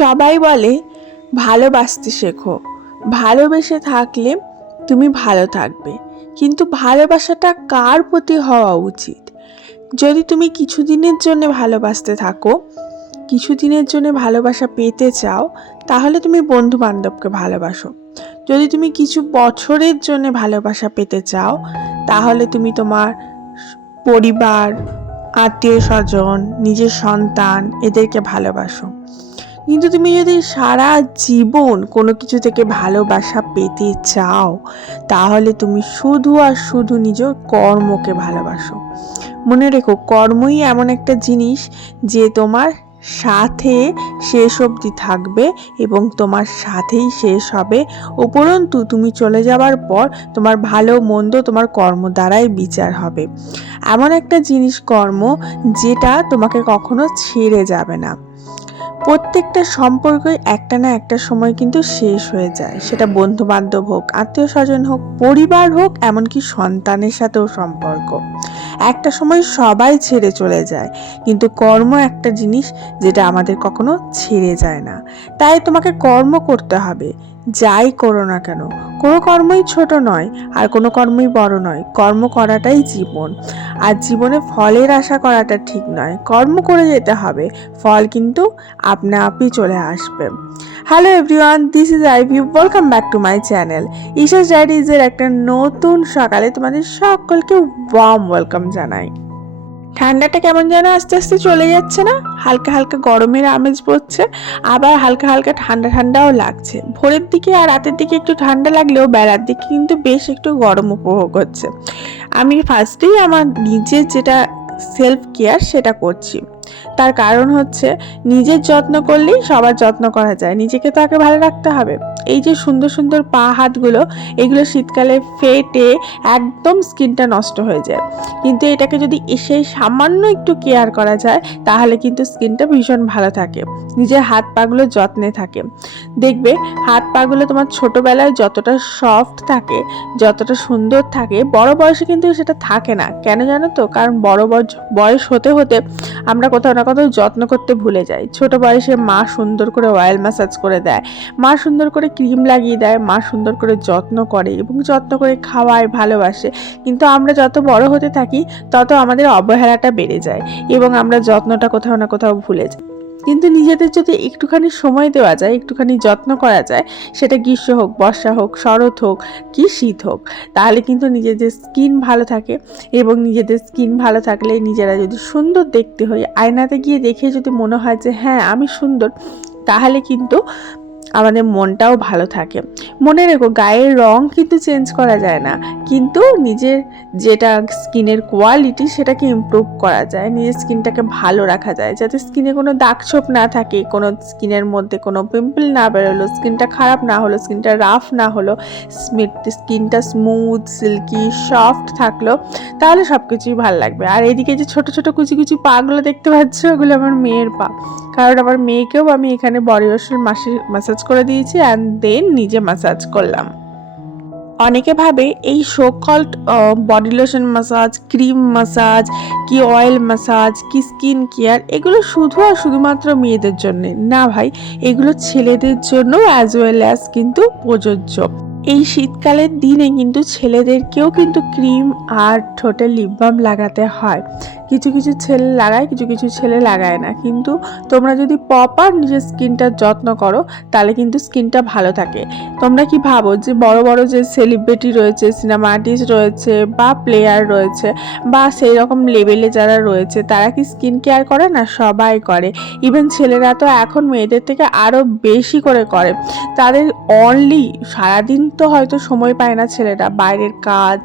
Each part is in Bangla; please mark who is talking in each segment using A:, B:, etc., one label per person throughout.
A: সবাই বলে, ভালোবাসতে শেখো। ভালোবেসে থাকলে তুমি ভালো থাকবে। কিন্তু ভালোবাসাটা কার প্রতি হওয়া উচিত? যদি তুমি কিছুদিনের জন্য ভালোবাসতে থাকো, কিছুদিনের জন্য ভালোবাসা পেতে চাও, তাহলে তুমি বন্ধু বান্ধবকে ভালোবাসো। যদি তুমি কিছু বছরের জন্য ভালোবাসা পেতে চাও, তাহলে তুমি তোমার পরিবার, আত্মীয় স্বজন, নিজের সন্তান, এদেরকে ভালোবাসো। কিন্তু তুমি যদি সারা জীবন কোনো কিছু থেকে ভালোবাসা পেতে চাও, তাহলে তুমি শুধু আর শুধু নিজের কর্মকে ভালোবাসো। মনে রেখো, কর্মই এমন একটা জিনিস যে তোমার সাথে শেষ অবধি থাকবে এবং তোমার সাথেই শেষ হবে। উপরন্তু, তুমি চলে যাওয়ার পর তোমার ভালো, মন্দ তোমার কর্ম দ্বারাই বিচার হবে। এমন একটা জিনিস কর্ম যেটা তোমাকে কখনো ছেড়ে যাবে না। প্রত্যেকটা সম্পর্কই একটা না একটা সময় কিন্তু শেষ হয়ে যায়। সেটা বন্ধু বান্ধব হোক আত্মীয় স্বজন হোক, পরিবার হোক, এমনকি সন্তানের সাথেও সম্পর্ক। একটা সময় সবাই ছেড়ে চলে যায়, কিন্তু কর্ম একটা জিনিস যেটা আমাদের কখনো ছেড়ে যায় না। তাই তোমাকে কর্ম করতে হবে। যাই করো না কেন, কোনো কর্মই ছোট নয় আর কোনো কর্মই বড় নয়, কর্ম করাটাই জীবন। আর জীবনে ফলের আশা করাটা ঠিক নয়, কর্ম করে যেতে হবে, ফল কিন্তু আপনা আপনি চলে আসবে। Hello everyone this is I view welcome back to my channel Isha's ডায়েরিজের একটা নতুন সকালে তোমাদের সকলকে ওয়ার্ম ওয়েলকাম জানাই। ঠান্ডাটা কেমন যেন আস্তে আস্তে চলে যাচ্ছে না? হালকা হালকা গরমের আমেজ পড়ছে, আবার হালকা হালকা ঠান্ডা ঠান্ডাও লাগছে। ভোরের দিকে আর রাতের দিকে একটু ঠান্ডা লাগলেও বেড়ার দিকে কিন্তু বেশ একটু গরম উপভোগ হচ্ছে। আমি ফার্স্টেই আমার নিজের যেটা সেলফ কেয়ার সেটা করছি। তার কারণ হচ্ছে নিজের যত্ন করলেই সবার যত্ন করা যায়। নিজেকে তো আগে ভালো রাখতে হবে। এই যে সুন্দর সুন্দর পা, হাতগুলো, এগুলো শীতকালে ফেটে একদম স্কিনটা নষ্ট হয়ে যায়। কিন্তু এটাকে যদি এসে সামান্য একটু কেয়ার করা যায়, তাহলে কিন্তু স্কিনটা ভীষণ ভালো থাকে। নিজের হাত পাগুলো যত্নে থাকে। দেখবে হাত পাগুলো তোমার ছোটোবেলায় যতটা সফট থাকে, যতটা সুন্দর থাকে, বড় বয়সে কিন্তু সেটা থাকে না। কেন জানো তো? কারণ বড় বয়স- হতে হতে আমরা কোথাও না কোথাও যত্ন করতে ভুলে যায়। ছোট বয়সে মা সুন্দর করে অয়েল ম্যাসাজ করে দেয়। মা সুন্দর করে ক্রিম লাগিয়ে দেয়, মা সুন্দর করে যত্ন করে এবং যত্ন করে খাওয়ায়, ভালোবাসে। কিন্তু আমরা যত বড় হতে থাকি, তত আমাদের অবহেলাটা বেড়ে যায় এবং আমরা যত্নটা কোথাও না কোথাও ভুলে যাই। কিন্তু নিজেদের যদি একটুখানি সময় দেওয়া যায়, একটুখানি যত্ন করা যায়, সেটা গ্রীষ্ম হোক, বর্ষা হোক, শরৎ হোক কি শীত হোক, তাহলে কিন্তু নিজেদের স্কিন ভালো থাকে এবং নিজেদের স্কিন ভালো থাকলে নিজেরা যদি সুন্দর দেখতে হয়, আয়নাতে গিয়ে দেখে যদি মনে হয় যে হ্যাঁ আমি সুন্দর, তাহলে কিন্তু আমাদের মনটাও ভালো থাকে। মনে রেখো, গায়ের রং কিন্তু চেঞ্জ করা যায় না। কিন্তু নিজের যেটা স্কিনের কোয়ালিটি সেটাকে ইমপ্রুভ করা যায়, নিজের স্কিনটাকে ভালো রাখা যায়, যাতে স্কিনে কোনো দাগ ছোপ না থাকে, কোনো স্কিনের মধ্যে কোনো পিম্পল না বেরোলো, স্কিনটা খারাপ না হলো, স্কিনটা রাফ না হলো স্কিনটা স্মুথ সিল্কি সফট থাকল, তাহলে সব কিছুই ভালো লাগবে। আর এদিকে যে ছোট ছোট কুচি কুচি পাগুলো দেখতে পাচ্ছ, ওগুলো আমার মেয়ের পা। কারণ আমার মেয়েকেও আমি এখানে বডি ওয়াশের মাসে ম্যাসাজ করে দিয়েছি অ্যান্ড দেন নিজে ম্যাসাজ করলাম। অনেকে ভাবে এই so called body lotion massage cream massage কি অয়েল মাসাজ কি স্কিন কেয়ার এগুলো শুধু আর শুধুমাত্র মেয়েদের জন্য। না ভাই, এগুলো ছেলেদের জন্য অ্যাজ ওয়েল অ্যাজ কিন্তু প্রযোজ্য। এই শীতকালের দিনে কিন্তু ছেলেদেরকেও কিন্তু ক্রিম আর ঠোঁটে লিপ বাম লাগাতে হয়। কিছু কিছু ছেলে লাগায়, কিছু কিছু ছেলে লাগায় না। কিন্তু তোমরা যদি প্রপার নিজের স্কিনটার যত্ন করো, তাহলে কিন্তু স্কিনটা ভালো থাকে। তোমরা কি ভাবো যে বড় বড় যে সেলিব্রিটি রয়েছে সিনেমা আর্টিস্ট রয়েছে বা প্লেয়ার রয়েছে বা সেই রকম লেভেলে যারা রয়েছে, তারা কি স্কিন কেয়ার করে না? সবাই করে। ইভেন ছেলেরা তো এখন মেয়েদের থেকে আরও বেশি করে করে। তাদের অনলি সারাদিন তো হয়তো সময় পায় না ছেলেরা। বাইরের কাজ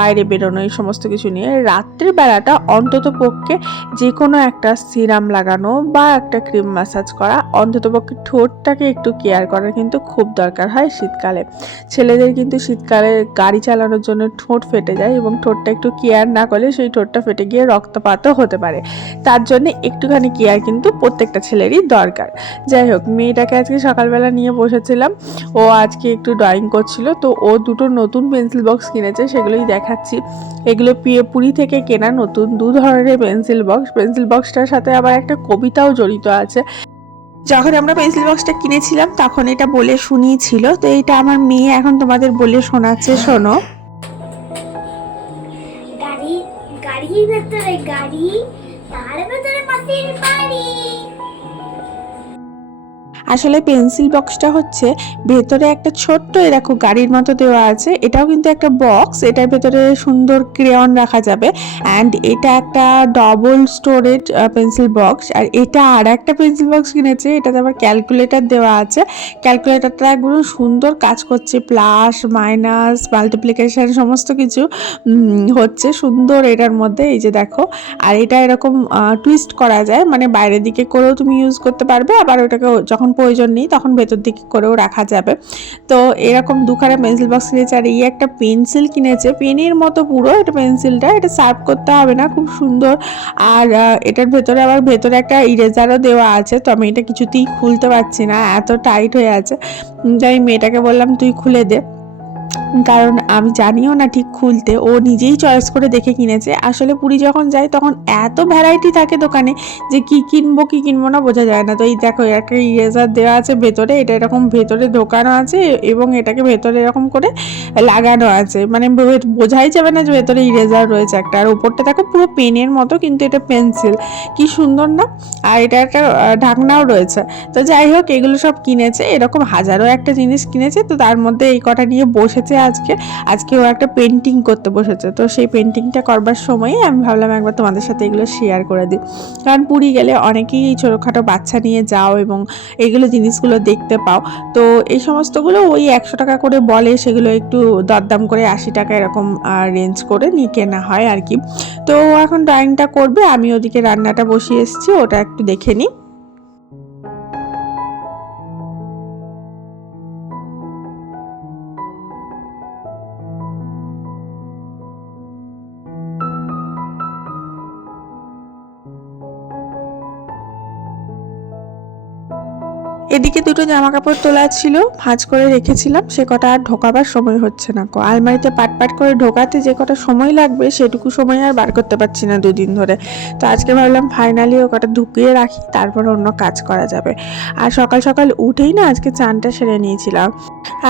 A: বাইরে বেরোনো, এই সমস্ত কিছু নিয়ে। রাত্রির বেলাটা অন্তত পক্ষে যে কোনো একটা সিরাম লাগানো বা একটা ক্রিম ম্যাসাজ করা, অন্তত পক্ষে ঠোঁটটাকে একটু কেয়ার করা কিন্তু খুব দরকার হয় শীতকালে। ছেলেদের কিন্তু শীতকালে গাড়ি চালানোর জন্য ঠোঁট ফেটে যায় এবং ঠোঁটটা একটু কেয়ার না করলে সেই ঠোঁটটা ফেটে গিয়ে রক্তপাতও হতে পারে। তার জন্য একটুখানি কেয়ার কিন্তু প্রত্যেকটা ছেলেরই দরকার। যাই হোক, মেয়েটাকে আজকে সকালবেলা নিয়ে বসেছিলাম। ও আজকে একটু ড্রয়িং করছিল, তো ও দুটো নতুন পেন্সিল বক্স কিনেছে, সেগুলোই দেখাচ্ছি। এগুলো পিয়ে পুরী থেকে কেনা নতুন দু ধরনের পেন্সিল বক্স পেন্সিল বক্সটার সাথে আবার একটা কবিতাও জড়িত আছে। যখন আমরা পেন্সিল বক্সটা কিনেছিলাম, তখন এটা বলে শুনিয়েছিল, তো এটা আমার মেয়ে এখন তোমাদের বলে শোনাচ্ছে, শোনো।
B: গাড়ি, গাড়ির ভেতরে গাড়ি, তার ভেতরে মাসির বাড়ি।
A: আসলে পেন্সিল বক্সটা হচ্ছে ভেতরে একটা ছোট্ট এরকম গাড়ির মতো দেওয়া আছে। এটাও কিন্তু একটা বক্স, এটার ভেতরে সুন্দর ক্রেয়ন রাখা যাবে। অ্যান্ড এটা একটা ডবল স্টোরেজ পেন্সিল বক্স। আর এটা আর একটা পেন্সিল বক্স কিনেছে, এটাতে আবার ক্যালকুলেটর দেওয়া আছে। ক্যালকুলেটরটা একদম সুন্দর কাজ করছে, প্লাস, মাইনাস, মাল্টিপ্লিকেশন, সমস্ত কিছু হচ্ছে সুন্দর এটার মধ্যে, এই যে দেখো। আর এটা এরকম টুইস্ট করা যায় মানে বাইরের দিকে করেও তুমি ইউজ করতে পারবে, আবার ওটাকে যখন প্রয়োজন নেই, তখন ভেতর দিকে করেও রাখা যাবে। তো এরকম দুখানা পেন্সিল বক্স কিনেছে আর এই একটা পেন্সিল কিনেছে। পেনের মতো পুরো এটা পেন্সিলটা এটা সার্ভ করতে হবে না, খুব সুন্দর। আর এটার ভেতরে আবার ভেতরে একটা ইরেজারও দেওয়া আছে, তো আমি এটা কিছুতেই খুলতে পারছি না, এত টাইট হয়ে আছে। তাই মেয়েটাকে বললাম, তুই খুলে দে। কারণ আমি জানিও না ঠিক খুলতে। ও নিজেই চয়েস করে দেখে কিনেছে। আসলে পুরী যখন যাই তখন এত ভ্যারাইটি থাকে দোকানে যে কি কিনবো কি কিনবো না বোঝা যায় না। তো এই দেখো, একটা ইরেজার দেওয়া আছে ভেতরে, এটা এরকম ভেতরে ঢোকানো আছে এবং এটাকে ভেতরে এরকম করে লাগানো আছে। মানে বোঝাই যাবে না যে ভেতরে ইরেজার রয়েছে একটা। আর উপরটা দেখো পুরো পেনের মতো, কিন্তু এটা পেন্সিল কি সুন্দর না? আর এটা একটা ঢাকনাও রয়েছে। তো যাই হোক, এগুলো সব কিনেছে। এরকম হাজারো একটা জিনিস কিনেছে। তো তার মধ্যে এই কটা নিয়ে বসেছে আজকে। আজকে ও একটা পেন্টিং করতে বসেছে। তো সেই পেন্টিংটা করবার সময়ই আমি ভাবলাম একবার তোমাদের সাথে এগুলো শেয়ার করে দিই। কারণ পুরী গেলে অনেকেই এই ছোটোখাটো বাচ্চা নিয়ে যাও এবং এগুলো জিনিসগুলো দেখতে পাও। তো এই সমস্তগুলো ওই একশো টাকা করে বলে সেগুলো একটু দরদাম করে আশি টাকা এরকম রেঞ্জ করে নিয়ে কেনা হয় আর কি। তো এখন ড্রয়িংটা করবে, আমি ওদিকে রান্নাটা বসিয়ে এসেছি, ওটা একটু দেখে নিই। এদিকে দুটো জামা কাপড় তোলা ছিল, ভাঁজ করে রেখেছিলাম, সে কটা আর ঢোকাবার সময় হচ্ছে না কো। আলমারিতে পাট পাট করে ঢোকাতে যে কটা সময় লাগবে, সেটুকু সময় আর বার করতে পারছি না দুদিন ধরে। তো আজকে ভাবলাম ফাইনালি ও কটা ঢুকিয়ে রাখি, তারপর অন্য কাজ করা যাবে। আর সকাল সকাল উঠেই না আজকে চানটা সেরে নিয়েছিলাম।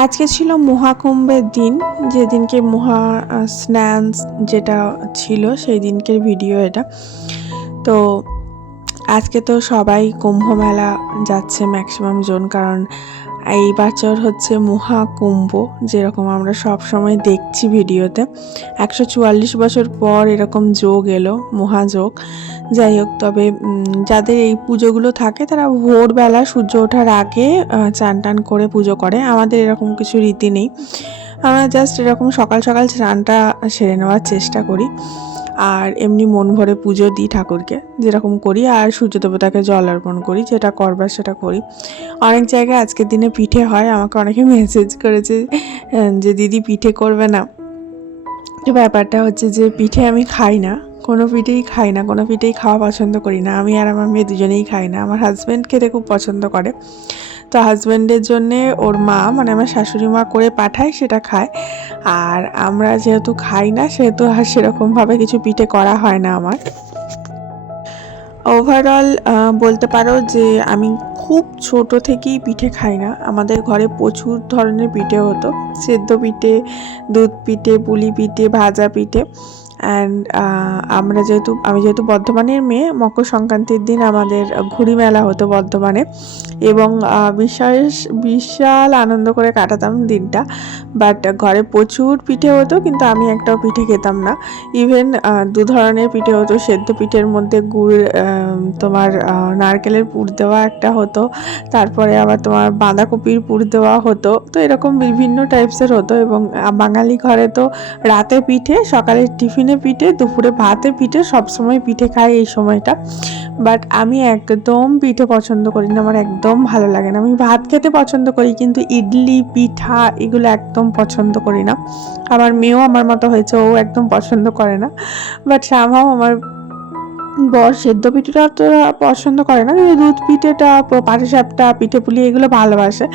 A: আজকে ছিল মহাকুম্ভের দিন, যেদিনকে মহা স্নান যেটা ছিল সেই দিনকের ভিডিও এটা। তো আজকে তো সবাই কুম্ভ মেলা যাচ্ছে ম্যাক্সিমাম জন, কারণ এই বছর হচ্ছে মহাকুম্ভ, যেরকম আমরা সব সময় দেখছি ভিডিওতে। একশো চুয়াল্লিশ বছর পর এরকম যোগ এলো, মহাযোগ। যাই হোক, তবে যাদের এই পুজোগুলো থাকে, তারা ভোরবেলা সূর্য ওঠার আগে চান টান করে পুজো করে। আমাদের এরকম কিছু রীতি নেই। আমরা জাস্ট এরকম সকাল সকাল স্নানটা সেরে নেওয়ার চেষ্টা করি। আর এমনি মন ভরে পুজো দিই ঠাকুরকে, যেরকম করি, আর সূর্য দেবতাকে জল অর্পণ করি, যেটা করবার সেটা করি। অনেক জায়গায় আজকের দিনে পিঠে হয়, আমাকে অনেকে মেসেজ করেছে যে দিদি পিঠে করবে না। তো ব্যাপারটা হচ্ছে যে পিঠে আমি খাই না, কোনো পিঠেই খাই না, কোনো পিঠেই খাওয়া পছন্দ করি না। আমি আর আমার মেয়ে দুজনেই খাই না, আমার হাজব্যান্ড খেতে খুব পছন্দ করে। তো হাজব্যান্ডের জন্যে ওর মা মানে আমার শাশুড়ি মা করে পাঠায়, সেটা খায়। আর আমরা যেহেতু খাই না, সেহেতু আর সেরকমভাবে কিছু পিঠে করা হয় না আমার। ওভারঅল বলতে পারো যে আমি খুব ছোট থেকেই পিঠে খাই না। আমাদের ঘরে প্রচুর ধরনের পিঠে হতো। সেদ্ধ পিঠে, দুধ পিঠে, পুলি পিঠে, ভাজা পিঠে। অ্যান্ড আমরা যেহেতু আমি যেহেতু বর্ধমানের মেয়ে মকর সংক্রান্তির দিন আমাদের ঘুড়ি মেলা হতো বর্ধমানে। এবং আহ, বিশেষ বিশাল আনন্দ করে কাটাতাম দিনটা। বাট ঘরে প্রচুর পিঠে হতো কিন্তু আমি একটাও পিঠে খেতাম না। ইভেন দু ধরনের পিঠে হতো। সেদ্ধ পিঠের মধ্যে গুড় তোমার নারকেলের পুর দেওয়া একটা হতো। তারপরে আবার তোমার বাঁধাকপির পুর দেওয়া হতো। তো এরকম বিভিন্ন টাইপসের হতো। এবং বাঙালি ঘরে তো রাতে পিঠে সকালে টিফিনে পিঠে, দুপুরে ভাতে পিঠে, সবসময় পিঠে খাই এই সময়টা। বাট আমি একদম পিঠে পছন্দ করি না, আমার একদম ভালো লাগে না। আমি ভাত খেতে পছন্দ করি, কিন্তু ইডলি, পিঠা এগুলো একদম পছন্দ করি না। আমার মেয়েও আমার মতো হয়েছে, ও একদম পছন্দ করে না। বাট সামাও আমার বর সেদ্ধ পিঠেটা তো পছন্দ করে না। কিন্তু দুধ পিঠেটা পাটিসাপটা পিঠে পুলি এগুলো ভালোবাসে।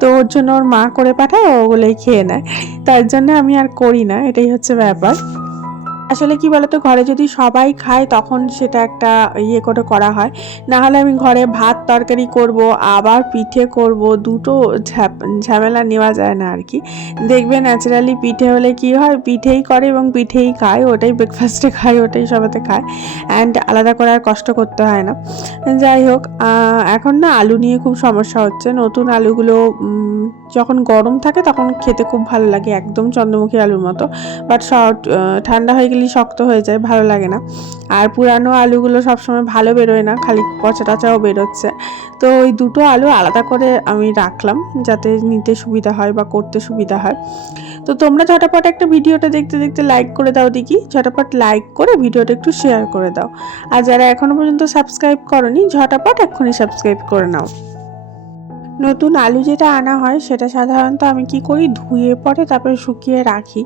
A: তো ওর জন্য ওর মা করে পাঠায় ওগুলোই খেয়ে নেয়। তার জন্য আমি আর করি না, এটাই হচ্ছে ব্যাপার। আসলে কি বলতো, ঘরে যদি সবাই খায় তখন সেটা একটা ইয়ে করে করা হয়। না হলে আমি ঘরে ভাত তরকারি করব, আবার পিঠে করব, দুটো ঝামেলা নেওয়া যায় না আর কি। দেখবে ন্যাচারালি পিঠে হলে কি হয়, পিঠেই করে এবং পিঠেই খায়, ওটাই ব্রেকফাস্টে খায়, ওটাই সবাতে খায় অ্যান্ড আলাদা করে আর কষ্ট করতে হয় না। যাই হোক এখন না আলু নিয়ে খুব সমস্যা হচ্ছে। নতুন আলুগুলো যখন গরম থাকে তখন খেতে খুব ভালো লাগে, একদম চন্দ্রমুখী আলুর মতো। বাট ঠান্ডা হয়ে গেলেই শক্ত হয়ে যায়, ভালো লাগে না। আর পুরানো আলুগুলো সবসময় ভালো বেরোয় না, খালি পচা টচাও বেরোচ্ছে। তো ওই দুটো আলু আলাদা করে আমি রাখলাম, যাতে নিতে সুবিধা হয় বা করতে সুবিধা হয়। তো তোমরা ঝটাপট একটা ভিডিওটা দেখতে দেখতে লাইক করে দাও দেখি, ঝটাপট লাইক করে ভিডিওটা একটু শেয়ার করে দাও। আর যারা এখনও পর্যন্ত সাবস্ক্রাইব করনি, ঝটাপট এক্ষুনি সাবস্ক্রাইব করে নাও। নতুন আলু যেটা আনা হয়, সেটা সাধারণত আমি কি করি? ধুয়ে পরে তারপরে শুকিয়ে রাখি।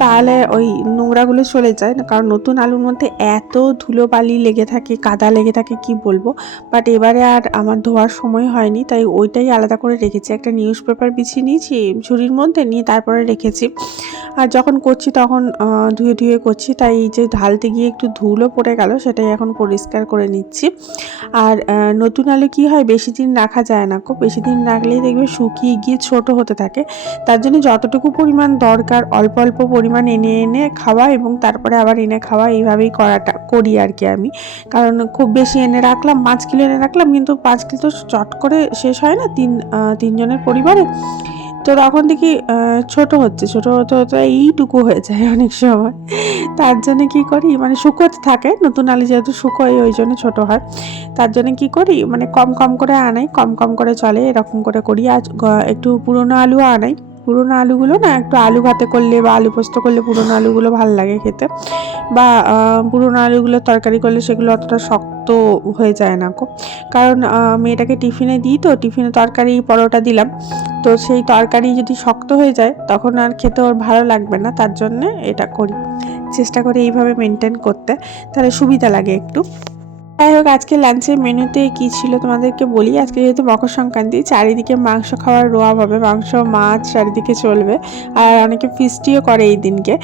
A: তাহলে ওই নোংরাগুলো চলে যায়। না কারণ নতুন আলুর মধ্যে এত ধুলোবালি লেগে থাকে, কাদা লেগে থাকে, কি বলব? বাট এবারে আর আমার ধোয়ার সময় হয়নি, তাই ওইটাই আলাদা করে রেখেছি। একটা নিউজ পেপার বিছিয়ে নিয়েছি, ঝুড়ির মধ্যে নিয়ে তারপরে রেখেছি। আর যখন করছি তখন ধুয়ে ধুয়ে করছি। তাই এই যে ঢালতে গিয়ে একটু ধুলো পড়ে গেল, সেটাই এখন পরিষ্কার করে নিচ্ছি। আর নতুন আলু কি হয়? বেশি দিন রাখা যায় না খুব বেশি দিন রাখলেই দেখবে শুকিয়ে গিয়ে ছোট হতে থাকে। তার জন্য যতটুকু পরিমাণ দরকার, অল্প অল্প পরিমাণ এনে এনে খাওয়া এবং তারপরে আবার এনে খাওয়া এইভাবেই করাটা করি আর কি আমি। কারণ খুব বেশি এনে রাখলাম, পাঁচ কিলো এনে রাখলাম, কিন্তু পাঁচ কিলো তো চট করে শেষ হয় না তিন তিনজনের পরিবারে। তো তখন দেখি ছোট হচ্ছে, ছোট হতে হতে এইটুকু হয়ে যায় অনেক সময়। তার জন্য কি করি মানে শুকোতে থাকে, নতুন আলু যেহেতু শুকোয়, ওই জন্য ছোট হয়। তার জন্য কি করি মানে কম কম করে আনাই, কম কম করে চলে, এরকম করে করি। আজ একটু পুরনো আলুও আনাই। পুরনো আলুগুলো না একটু আলু ভাতে করলে বা আলু পোস্ত করলে পুরনো আলুগুলো ভালো লাগে খেতে। বা পুরনো আলুগুলো তরকারি করলে সেগুলো অতটা শক্ত হয়ে যায় না খুব কারণ মেয়েটাকে টিফিনে দিই তো, টিফিনে তরকারি পরোটা দিলাম। তো সেই তরকারি যদি শক্ত হয়ে যায়, তখন আর খেতে ওর ভালো লাগবে না, তার জন্যে এটা করি। চেষ্টা করি এইভাবে মেনটেন করতে। তাহলে সুবিধা লাগে একটু। যাই হোক, আজকে লাঞ্চের মেনুতে কি ছিল তোমাদেরকে বলি? আজকে যেহেতু মকর সংক্রান্তি চারিদিকে মাংস খাওয়ার রোয়াব হবে, মাংস, মাছ চারিদিকে চলবে। আর অনেকে ফিস্টিও করে এই দিনকে।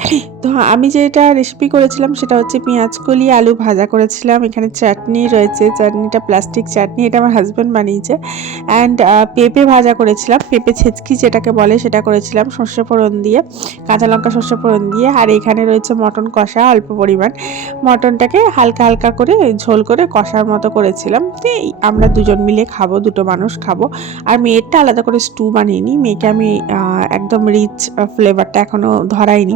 A: তো আমি যেটা রেসিপি করেছিলাম সেটা হচ্ছে পেঁয়াজ কলি আলু ভাজা করেছিলাম। এখানে চাটনি রয়েছে, চাটনিটা প্লাস্টিক চাটনি, এটা আমার হাজব্যান্ড বানিয়েছে। অ্যান্ড পেঁপে ভাজা করেছিলাম, পেঁপে ছেচকি যেটাকে বলে সেটা করেছিলাম সর্ষে ফোড়ন দিয়ে, কাঁচা লঙ্কা সর্ষে ফোড়ন দিয়ে। আর এখানে রয়েছে মটন কষা অল্প পরিমাণ। মটনটাকে হালকা হালকা করে ঝোল করে কষার মতো করেছিলাম। তো আমরা দুজন মিলে খাব, দুটো মানুষ খাব। আর মেয়েরটা আলাদা করে স্টু বানিয়ে মেয়েকে আমি একদম রিচ ফ্লেভারটা এখনও ধরাইনি।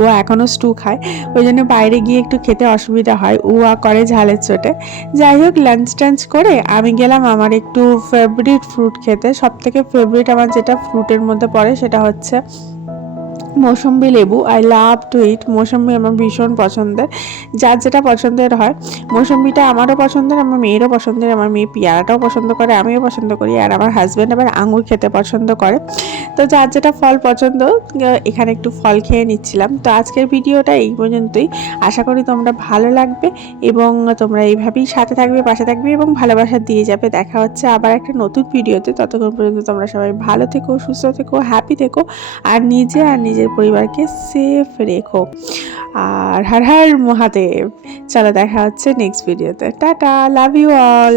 A: ও এখনও স্টু খায়। ওই জন্য বাইরে গিয়ে একটু খেতে অসুবিধা হয়। উয়া করে ঝালের চোটে যাই হোক লাঞ্চ টাঞ্চ করে আমি গেলাম আমার একটু ফেভারিট ফ্রুট খেতে। সব থেকে ফেভারিট আমার যেটা ফ্রুটের মধ্যে পড়ে সেটা হচ্ছে মৌসম্বি লেবু আই লাভ টু ইট মৌসম্বি আমার ভীষণ পছন্দের। যার যেটা পছন্দের হয়, মৌসম্বিটা আমারও পছন্দের, আমার মেয়েরও পছন্দের, আমার মেয়ে পেয়ারাটাও পছন্দ করে, আমিও পছন্দ করি, আর আমার হাজব্যান্ড আবার আঙুর খেতে পছন্দ করে। তো যার যেটা ফল পছন্দ এখানে একটু ফল খেয়ে নিচ্ছিলাম। তো আজকের ভিডিওটা এই পর্যন্তই। আশা করি তোমরা ভালো লাগবে এবং তোমরা এইভাবেই সাথে থাকবে, পাশে থাকবে এবং ভালোবাসা দিয়ে যাবে। দেখা হচ্ছে আবার একটা নতুন ভিডিওতে। ততক্ষণ পর্যন্ত তোমরা সবাই ভালো থেকো, সুস্থ থেকো হ্যাপি থেকো, আর নিজে আর নিজের পরিবারকে সেফ রেখো। আর হার হার মহাদেব, চলো দেখা হচ্ছে নেক্সট ভিডিওতে টাটা লাভ ইউ অল